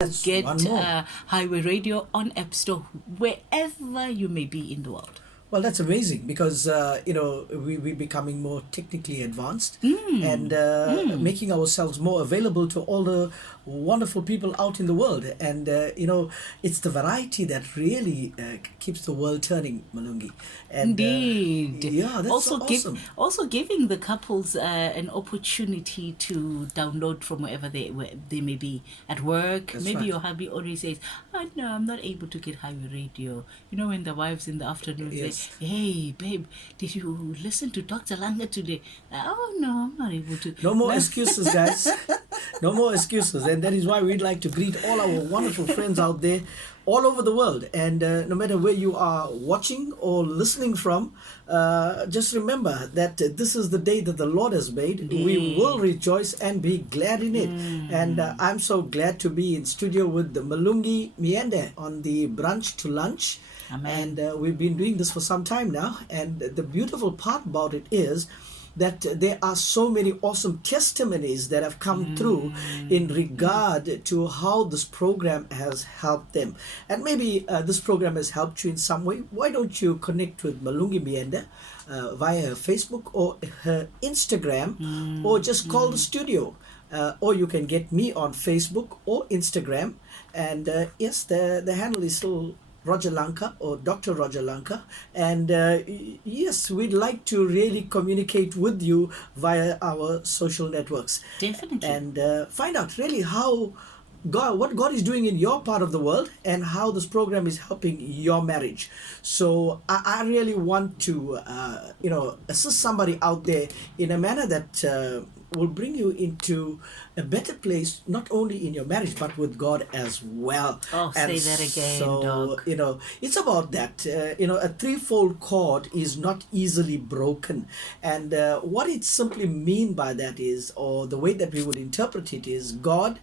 That's get one more. Highway Radio on App Store, wherever you may be in the world. Well, that's amazing because we're becoming more technically advanced and making ourselves more available to all the wonderful people out in the world. And it's the variety that really keeps the world turning, Malungi. And Indeed. yeah, that's so awesome. Also giving the couples an opportunity to download from where they may be at work. That's Maybe right. your hubby always says, "Oh no, I'm not able to get Highway Radio." You know, when the wives in the afternoon Yes. say, "Hey, babe, did you listen to Dr. Lanka today?" Oh no, I'm not able to. No more excuses, guys. No more excuses. And that is why we'd like to greet all our wonderful friends out there all over the world. And no matter where you are watching or listening from, just remember that this is the day that the Lord has made. We will rejoice and be glad in it. And I'm so glad to be in studio with the Malungi Myende on the Brunch to Lunch. Amen. And we've been doing this for some time now. And the beautiful part about it is that there are so many awesome testimonies that have come through in regard to how this program has helped them. And maybe this program has helped you in some way. Why don't you connect with Malungi Myende via her Facebook or her Instagram, or just call the studio. Or you can get me on Facebook or Instagram. And yes, the handle is still Roger Lanka or Dr. Roger Lanka. And yes, we'd like to really communicate with you via our social networks. Definitely. And find out really what God is doing in your part of the world and how this program is helping your marriage. So I really want to, assist somebody out there in a manner that will bring you into a better place, not only in your marriage, but with God as well. Oh, And say that again, so, Doc. it's about that. A threefold cord is not easily broken. And what it simply mean by that is, or the way that we would interpret it is, God,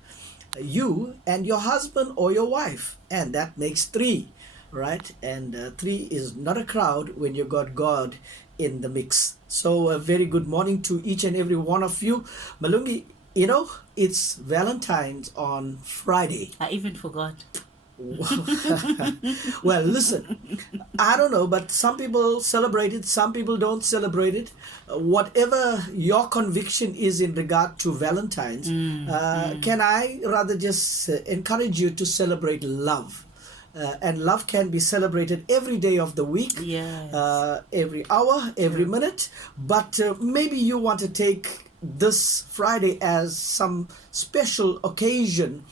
you, and your husband or your wife. And that makes three, right? And three is not a crowd when you got God in the mix. So a very good morning to each and every one of you. Malungi, it's Valentine's on Friday. I even forgot. Well, listen, I don't know, but some people celebrate it, some people don't celebrate it. Whatever your conviction is in regard to Valentine's, can I rather just encourage you to celebrate love? And love can be celebrated every day of the week, Yes. every hour, every minute. But maybe you want to take this Friday as some special occasion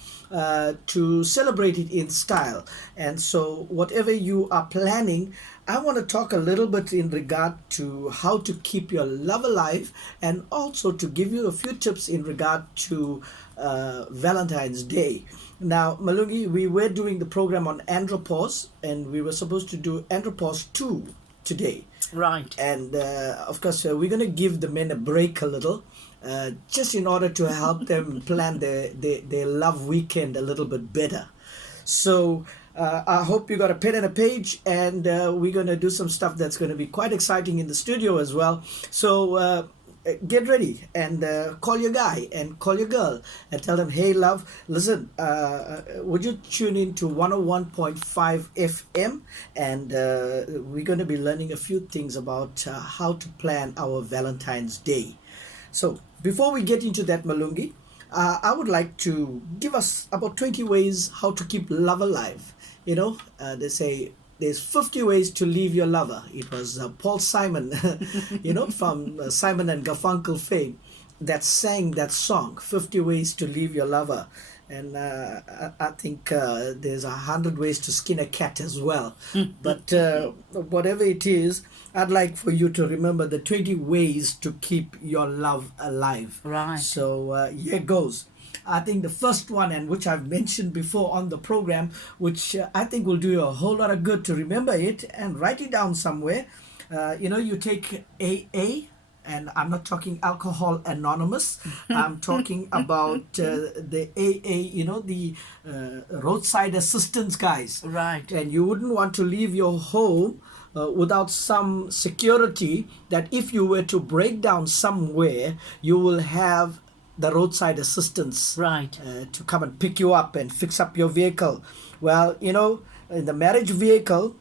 to celebrate it in style. And so, whatever you are planning, I want to talk a little bit in regard to how to keep your love alive, and also to give you a few tips in regard to Valentine's Day. Now, Malungi, we were doing the program on andropause, and we were supposed to do andropause 2 today. Right. And of course, we're going to give the men a break a little, just in order to help them plan their love weekend a little bit better. So I hope you got a pen and a page, and we're going to do some stuff that's going to be quite exciting in the studio as well. So get ready and call your guy and call your girl and tell them, hey love, listen, would you tune in to 101.5 FM, and we're going to be learning a few things about how to plan our Valentine's Day. So before we get into that, Malungi, I would like to give us about 20 ways how to keep love alive. They say there's 50 ways to leave your lover. It was Paul Simon, from Simon and Garfunkel fame, that sang that song, 50 Ways to Leave Your Lover. And I think there's 100 ways to skin a cat as well. But whatever it is, I'd like for you to remember the 20 ways to keep your love alive. Right. So here goes. I think the first one, and which I've mentioned before on the program, which I think will do you a whole lot of good to remember it and write it down somewhere. You take AA, and I'm not talking Alcohol Anonymous. I'm talking about the AA, the roadside assistance guys. Right. And you wouldn't want to leave your home without some security that if you were to break down somewhere, you will have the roadside assistance Right. to come and pick you up and fix up your vehicle. Well, in the marriage vehicle,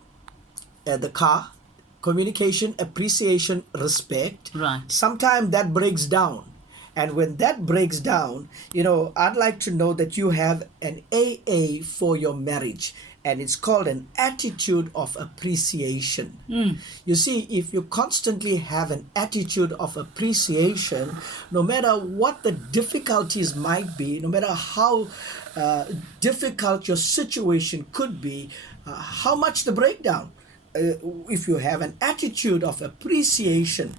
the car, communication, appreciation, respect. Right. Sometimes that breaks down. And when that breaks down, I'd like to know that you have an AA for your marriage. And it's called an attitude of appreciation. You see, if you constantly have an attitude of appreciation, no matter what the difficulties might be, no matter how difficult your situation could be, how much the breakdown, if you have an attitude of appreciation,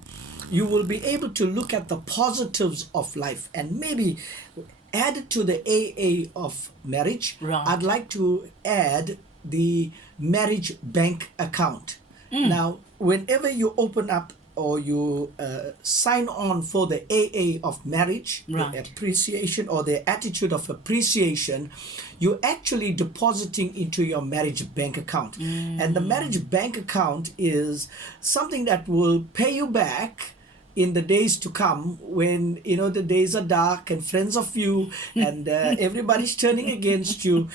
you will be able to look at the positives of life and maybe add it to the AA of marriage. Right. I'd like to add the marriage bank account. Now, whenever you open up or you sign on for the AA of marriage, Right. the appreciation or the attitude of appreciation, you're actually depositing into your marriage bank account. And the marriage bank account is something that will pay you back in the days to come, when the days are dark and friends are few and everybody's turning against you.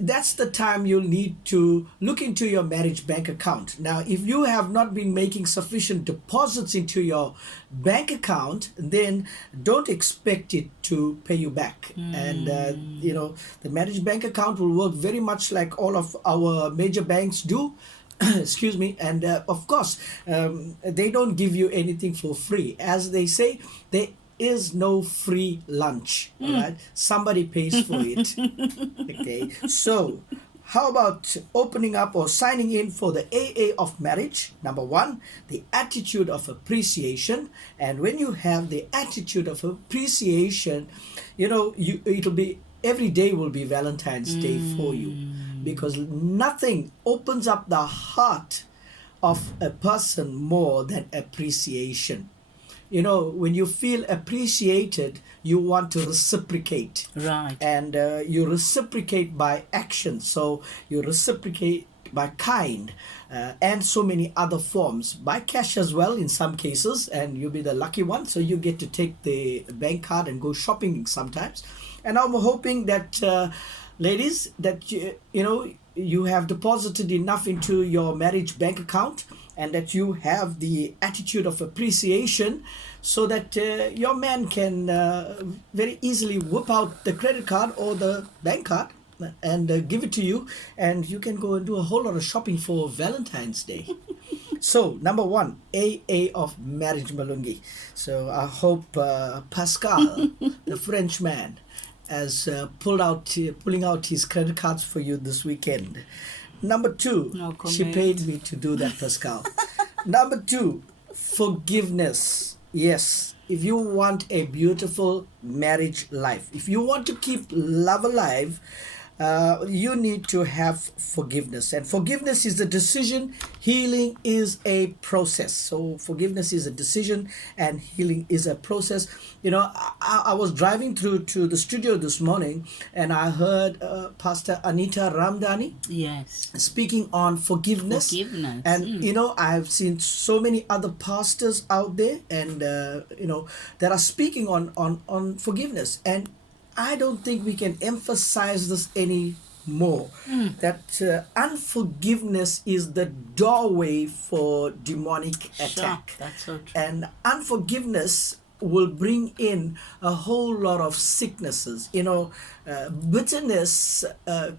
That's the time you'll need to look into your marriage bank account. Now, if you have not been making sufficient deposits into your bank account, then don't expect it to pay you back. And the marriage bank account will work very much like all of our major banks do. Excuse me. And of course, they don't give you anything for free. As they say, there is no free lunch. All right, somebody pays for it. Okay, so how about opening up or signing in for the AA of marriage? Number one, the attitude of appreciation. And when you have the attitude of appreciation, it'll be, every day will be Valentine's Day for you, because nothing opens up the heart of a person more than appreciation. When you feel appreciated, you want to reciprocate. Right. And you reciprocate by action. So you reciprocate by kind and so many other forms, by cash as well in some cases, and you'll be the lucky one, so you get to take the bank card and go shopping sometimes. And I'm hoping that ladies, that you have deposited enough into your marriage bank account, and that you have the attitude of appreciation, so that your man can very easily whip out the credit card or the bank card and give it to you, and you can go and do a whole lot of shopping for Valentine's Day. So, number one, AA of marriage, Malungi. So I hope Pascal, the Frenchman, as pulling out his credit cards for you this weekend. Number two, No she comment. paid me to do that, Pascal. Number two, forgiveness. Yes, if you want a beautiful marriage life, if you want to keep love alive, you need to have forgiveness. And forgiveness is a decision. Healing is a process. So forgiveness is a decision and healing is a process. I was driving through to the studio this morning, and I heard Pastor Anita Ramdani Yes. speaking on forgiveness. Forgiveness. And I've seen so many other pastors out there, and that are speaking on forgiveness. And I don't think we can emphasize this any more, that unforgiveness is the doorway for demonic attack. That's so true. And unforgiveness will bring in a whole lot of sicknesses. Bitterness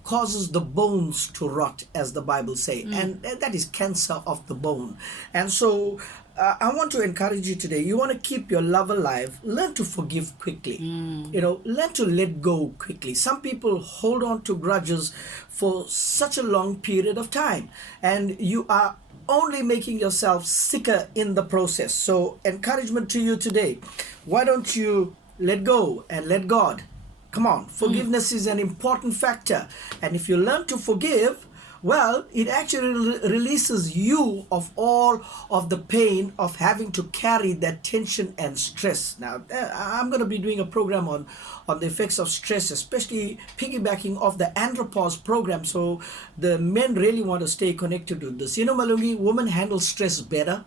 causes the bones to rot, as the Bible says, and that is cancer of the bone. And so I want to encourage you today. You want to keep your love alive, learn to forgive quickly. Learn to let go quickly. Some people hold on to grudges for such a long period of time, and you are only making yourself sicker in the process. So encouragement to you today, why don't you let go and let God? Come on, forgiveness is an important factor. And if you learn to forgive, well, it actually releases you of all of the pain of having to carry that tension and stress. Now, I'm going to be doing a program on the effects of stress, especially piggybacking off the andropause program. So the men really want to stay connected to this. Malungi, women handle stress better.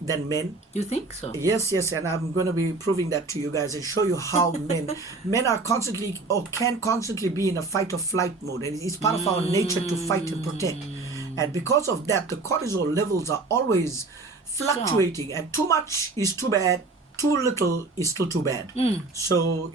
than men. You think so? Yes, and I'm going to be proving that to you guys and show you how men are constantly or can constantly be in a fight or flight mode, and it's part of our nature to fight and protect. And because of that, the cortisol levels are always fluctuating, and too much is too bad, too little is still too bad. So,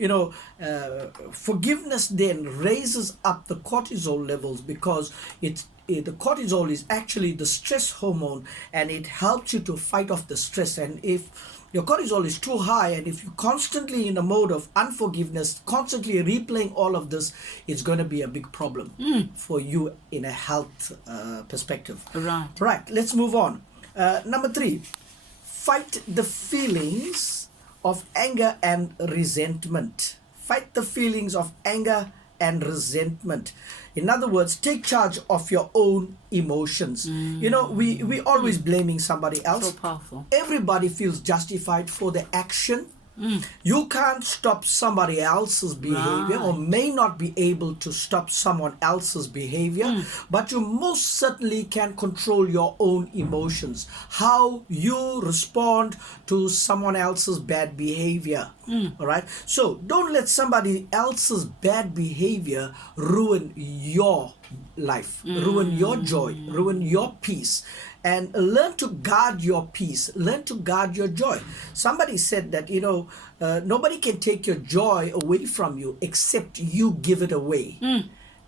forgiveness then raises up the cortisol levels, because the cortisol is actually the stress hormone, and it helps you to fight off the stress. And if your cortisol is too high, and if you're constantly in a mode of unforgiveness, constantly replaying all of this, it's going to be a big problem for you in a health perspective. Right, let's move on. Number 3, fight the feelings of anger and resentment. Fight the feelings of anger and resentment. In other words, take charge of your own emotions. We always blaming somebody else. So powerful. Everybody feels justified for the action. You can't stop somebody else's behavior, or may not be able to stop someone else's behavior, but you most certainly can control your own emotions, how you respond to someone else's bad behavior. All right, so don't let somebody else's bad behavior ruin your life, ruin your joy, ruin your peace. And learn to guard your peace, learn to guard your joy. Somebody said that, nobody can take your joy away from you except you give it away.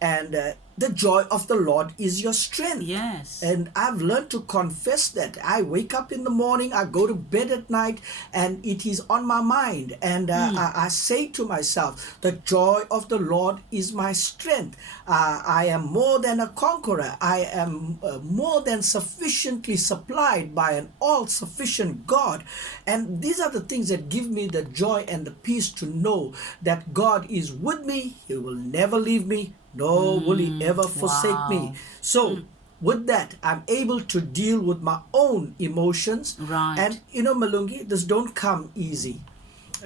And the joy of the Lord is your strength. Yes. And I've learned to confess that. I wake up in the morning, I go to bed at night, and it is on my mind. And I say to myself, the joy of the Lord is my strength. I am more than a conqueror. I am more than sufficiently supplied by an all-sufficient God. And these are the things that give me the joy and the peace to know that God is with me. He will never leave me, nor will He ever forsake me. So with that, I'm able to deal with my own emotions. Right. And Malungi, this don't come easy.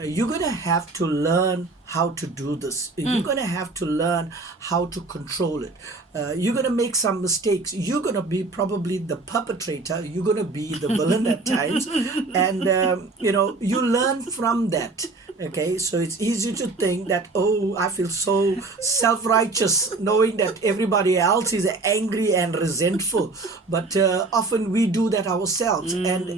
You're going to have to learn how to do this. You're going to have to learn how to control it. You're going to make some mistakes. You're going to be probably the perpetrator. You're going to be the villain at times. And, you learn from that. Okay, so it's easy to think that, I feel so self-righteous knowing that everybody else is angry and resentful. But often we do that ourselves. And,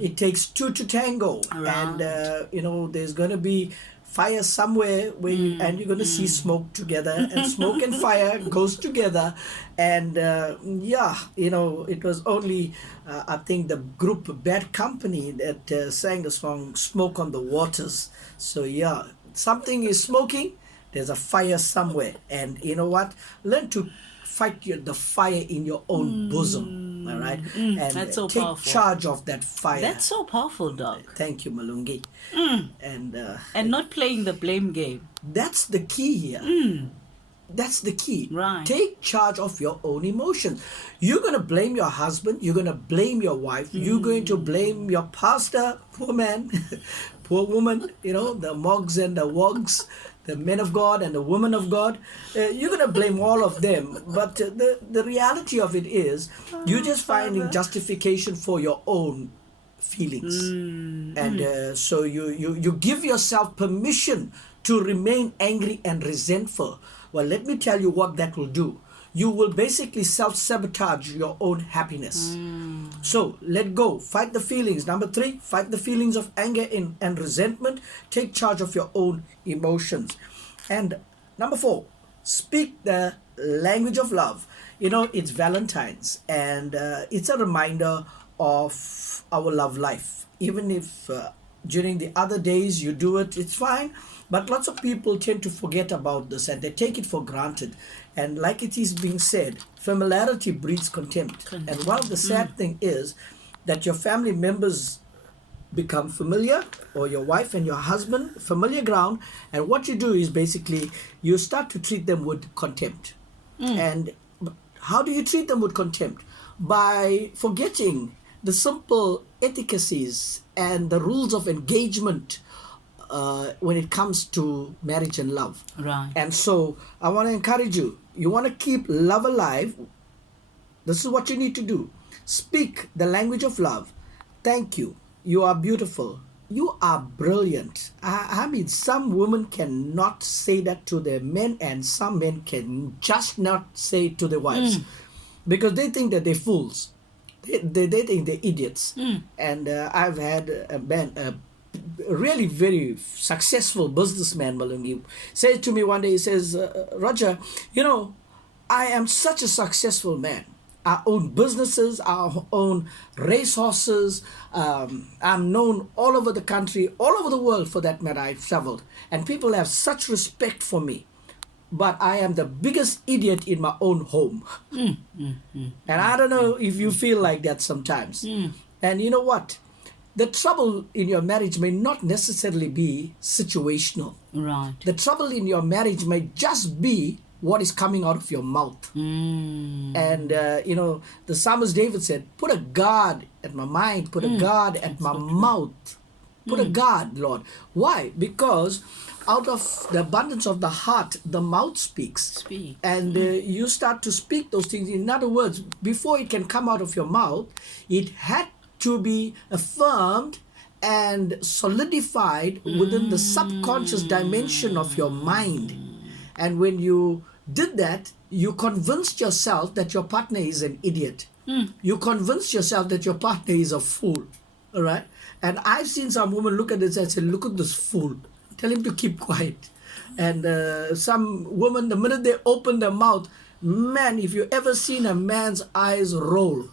it takes two to tango. Right. And, there's going to be fire somewhere where and you're going to see smoke together, and smoke and fire goes together. And it was only I think the group Bad Company that sang the song Smoke on the Waters. So something is smoking, there's a fire somewhere. And you know what, learn to fight the fire in your own bosom. All right, and that's so take powerful. charge of that fire. That's so powerful, Doc. Thank you, Malungi. And not playing the blame game. That's the key here. That's the key. Right. Take charge of your own emotions. You're going to blame your husband. You're going to blame your wife. You're going to blame your pastor, poor man, poor woman, the mogs and the wogs, the men of God and the women of God. You're going to blame all of them. But the reality of it is, you're just finding justification for your own feelings. And so you give yourself permission to remain angry and resentful. Well, let me tell you what that will do. You will basically self-sabotage your own happiness. So let go. Fight the feelings. Number 3, fight the feelings of anger and resentment. Take charge of your own emotions. And number 4, speak the language of love. It's Valentine's, and it's a reminder of our love life. Even if during the other days you do it, it's fine. But lots of people tend to forget about this, and they take it for granted. And like it is being said, familiarity breeds contempt. And one of the sad thing is that your family members become familiar, or your wife and your husband, familiar ground. And what you do is basically you start to treat them with contempt. And how do you treat them with contempt? By forgetting the simple etiquettes and the rules of engagement when it comes to marriage and love. Right. And so I want to encourage you. You want to keep love alive. This is what you need to do. Speak the language of love. Thank you. You are beautiful. You are brilliant. I mean, some women cannot say that to their men, and some men can just not say it to their wives because they think that they're fools. They think they're idiots. And I've had a man, a really very successful businessman, Malungi, said to me one day, he says, Roger, you know, I am such a successful man. I own businesses, I own racehorses. I'm known all over the country, all over the world for that matter. I've traveled. And people have such respect for me. But I am the biggest idiot in my own home. And I don't know if you feel like that sometimes. And you know what? The trouble in your marriage may not necessarily be situational. Right. The trouble in your marriage may just be what is coming out of your mouth. And, you know, the psalmist David said, put a guard at my mind, put a guard at my mouth. Put a guard, Lord. Why? Because out of the abundance of the heart, the mouth speaks. And you start to speak those things. In other words, before it can come out of your mouth, it had to be affirmed and solidified within the subconscious dimension of your mind. And when you did that, you convinced yourself that your partner is an idiot. You convinced yourself that your partner is a fool. All right? And I've seen some women look at this and say, look at this fool. Tell him to keep quiet. And some women, the minute they open their mouth, man, if you ever seen a man's eyes roll,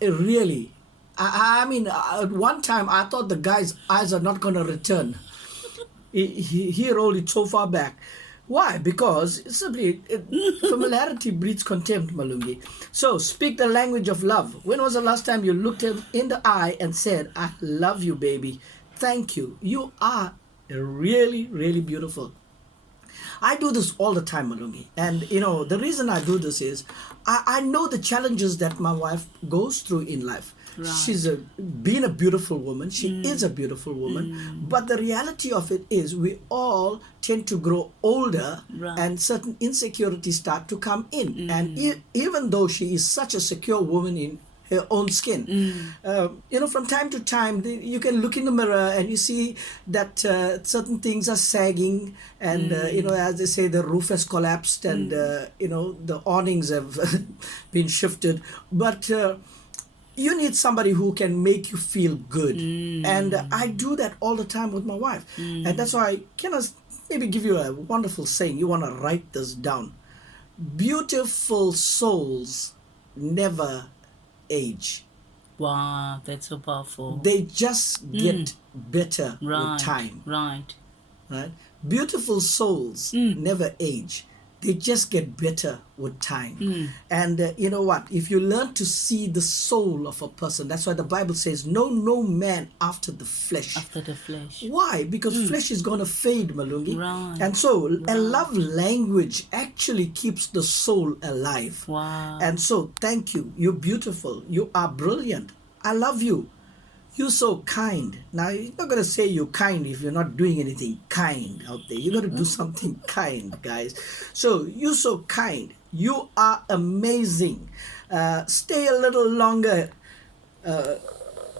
it really, I mean, at one time I thought the guy's eyes are not going to return. He rolled it so far back. Why? Because simply familiarity breeds contempt, Malungi. So speak the language of love. When was the last time you looked him in the eye and said, I love you, baby. Thank you. You are really, really beautiful. I do this all the time, Malungi. And, you know, the reason I do this is I know the challenges that my wife goes through in life. Right. She's been a beautiful woman. She is a beautiful woman. But the reality of it is we all tend to grow older and certain insecurities start to come in. And even though she is such a secure woman in her own skin, you know, from time to time you can look in the mirror and you see that certain things are sagging and you know, as they say, the roof has collapsed and you know, the awnings have been shifted, but you need somebody who can make you feel good. And I do that all the time with my wife. And that's why can I maybe give you a wonderful saying. You want to write this down. Beautiful souls never age. Wow, that's so powerful. They just get better with time. Right. Beautiful souls never age. They just get better with time. And you know what? If you learn to see the soul of a person, that's why the Bible says, know no man after the flesh. After the flesh. Why? Because flesh is going to fade, Malungi. Right. And so a love language actually keeps the soul alive. Wow. And so thank you. You're beautiful. You are brilliant. I love you. You're so kind. Now, you're not going to say you're kind if you're not doing anything kind out there. You're going to do something kind, guys. So, you're so kind. You are amazing. Stay a little longer.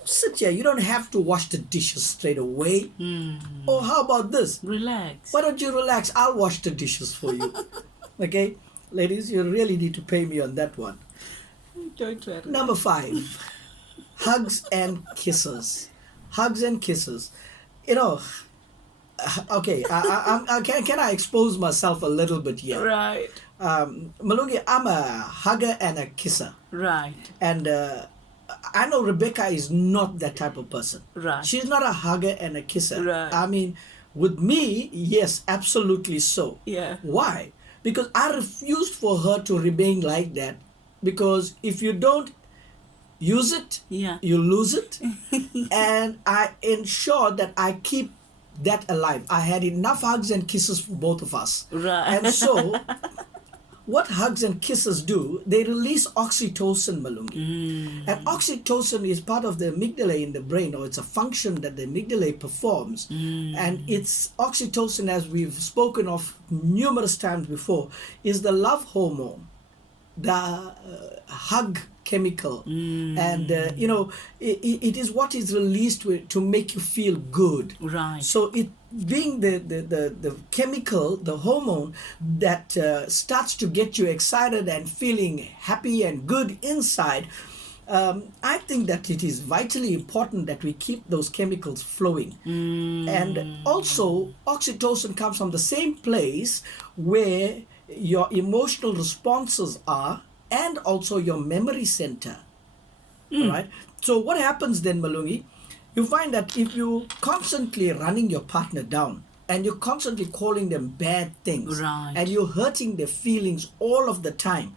Sit here. You don't have to wash the dishes straight away. Or how about this? Relax. Why don't you relax? I'll wash the dishes for you. Okay? Ladies, you really need to pay me on that one. Don't worry. Number 5. Hugs and kisses. Hugs and kisses. You know, okay, can I expose myself a little bit here? Right. Malungi, I'm a hugger and a kisser. Right. And I know Rebecca is not that type of person. Right. She's not a hugger and a kisser. Right. I mean, with me, yes, absolutely so. Yeah. Why? Because I refused for her to remain like that. Because if you don't use it, you lose it. And I ensure that I keep that alive. I had enough hugs and kisses for both of us. Right. And so, what hugs and kisses do, they release oxytocin, Malungi. And oxytocin is part of the amygdala in the brain, or it's a function that the amygdala performs. And it's oxytocin, as we've spoken of numerous times before, is the love hormone. The hug chemical, and it is what is released to make you feel good. Right. So it being the chemical, the hormone that starts to get you excited and feeling happy and good inside. I think that it is vitally important that we keep those chemicals flowing. And also, oxytocin comes from the same place where your emotional responses are, and also your memory center. All right. So what happens then, Malungi? You find that if you constantly running your partner down and you're constantly calling them bad things, Right. and you're hurting their feelings all of the time,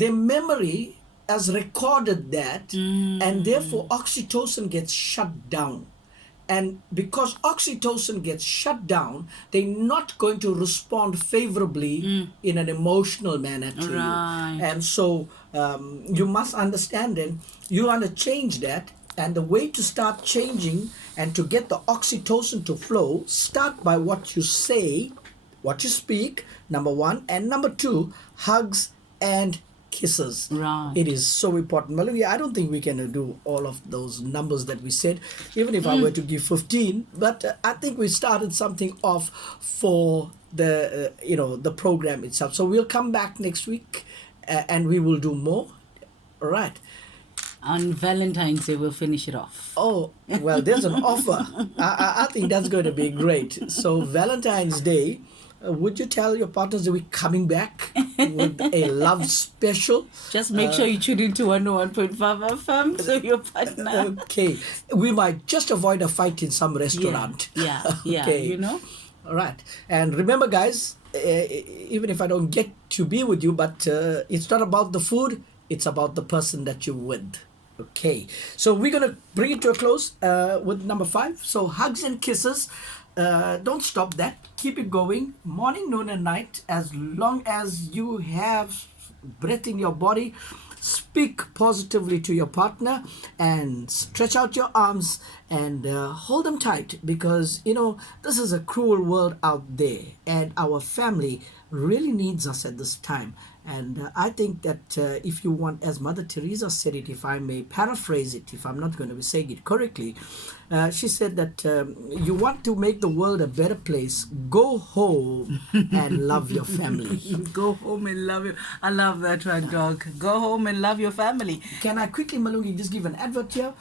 their memory has recorded that, and therefore oxytocin gets shut down. And because oxytocin gets shut down, they're not going to respond favorably in an emotional manner to Right. you. And so you must understand then, you want to change that. And the way to start changing and to get the oxytocin to flow, start by what you say, what you speak, number one. And number two, hugs and kisses. Right. It is so important. Malungi, I don't think we can do all of those numbers that we said, even if I were to give 15. But I think we started something off for the the program itself. So we'll come back next week and we will do more. All right. On Valentine's Day, we'll finish it off. Oh, well, there's an offer. I think that's going to be great. So Valentine's Day, would you tell your partners that we're coming back with a love special? Just make sure you tune into 101.5 FM so your partner. Okay. We might just avoid a fight in some restaurant. Yeah, Okay. All right. And remember, guys, even if I don't get to be with you, but it's not about the food, it's about the person that you're with. Okay. So we're going to bring it to a close with number 5. So hugs and kisses. Don't stop that. Keep it going. Morning, noon, and night. As long as you have breath in your body, speak positively to your partner and stretch out your arms and hold them tight, because this is a cruel world out there, and our family really needs us at this time. And I think that if you want, as Mother Teresa said it, if I may paraphrase it, if I'm not going to be saying it correctly, she said that you want to make the world a better place, go home and love your family. Go home and love you. I love that one, dog. Go home and love your family. Can I quickly, Malungi, just give an advert here?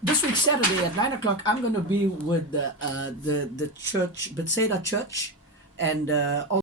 This week, Saturday at 9 o'clock, I'm going to be with the church, Bethsaida Church, and also